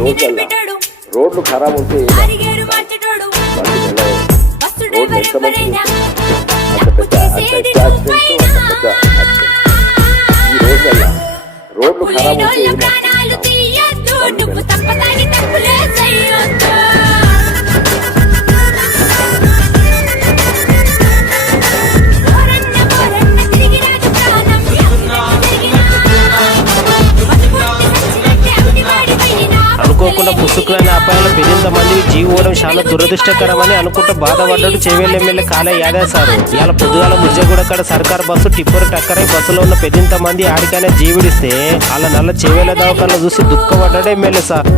రోజుల్లో రోడ్లు ఖరాబ్ ఉంటే రోడ్లు ఎంతమంది అంత పెద్ద యాక్సిడెంట్స్ అంత పెద్ద ఈ రోజుల్లో రోడ్లు ఖరాబ్ ఉంటే అనుకోకుండా పుసుకులైన అపాయాలు పెరింత మందికి జీవోవడం చాలా దురదృష్టకరమని అనుకుంటూ బాధపడ్డాడు చేవేళ్ళ ఎమ్మెల్యే కాలే యాదవ్ సార్. ఇవాళ పొద్దుగాల ముజ్జగూడ కాడ సర్కార్ బస్సు టిప్పర్ టక్కరై బస్సులో ఉన్న పెరింత మంది ఆడికైనా జీవిడిస్తే వాళ్ళ నల్ల చేవేళ్ళ దవాఖానలో చూసి దుఃఖపడ్డాడు ఎమ్మెల్యే సార్.